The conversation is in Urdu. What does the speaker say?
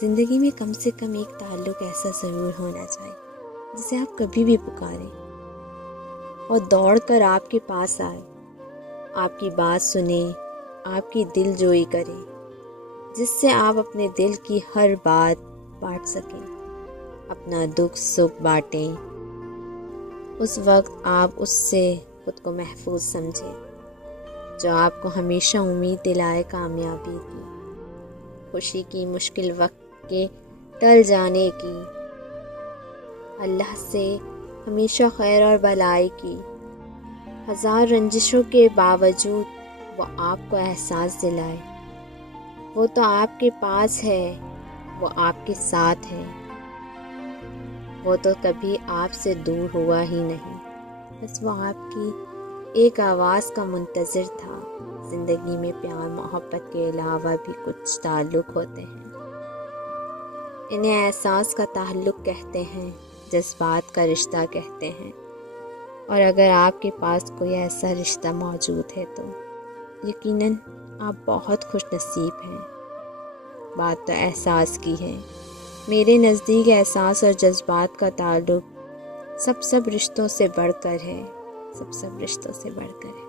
زندگی میں کم سے کم ایک تعلق ایسا ضرور ہونا چاہیے جسے آپ کبھی بھی پکاریں اور دوڑ کر آپ کے پاس آئے، آپ کی بات سنے، آپ کی دل جوئی کرے، جس سے آپ اپنے دل کی ہر بات بانٹ سکیں، اپنا دکھ سکھ بانٹیں۔ اس وقت آپ اس سے خود کو محفوظ سمجھیں، جو آپ کو ہمیشہ امید دلائے کامیابی کی، خوشی کی، مشکل وقت کے ٹل جانے کی، اللہ سے ہمیشہ خیر اور بھلائی کی۔ ہزار رنجشوں کے باوجود وہ آپ کو احساس دلائے، وہ تو آپ کے پاس ہے، وہ آپ کے ساتھ ہے، وہ تو کبھی آپ سے دور ہوا ہی نہیں، بس وہ آپ کی ایک آواز کا منتظر تھا۔ زندگی میں پیار محبت کے علاوہ بھی کچھ تعلق ہوتے ہیں، انہیں احساس کا تعلق کہتے ہیں، جذبات کا رشتہ کہتے ہیں، اور اگر آپ کے پاس کوئی ایسا رشتہ موجود ہے تو یقیناً آپ بہت خوش نصیب ہیں۔ بات تو احساس کی ہے، میرے نزدیک احساس اور جذبات کا تعلق سب رشتوں سے بڑھ کر ہے، سب رشتوں سے بڑھ کر ہے۔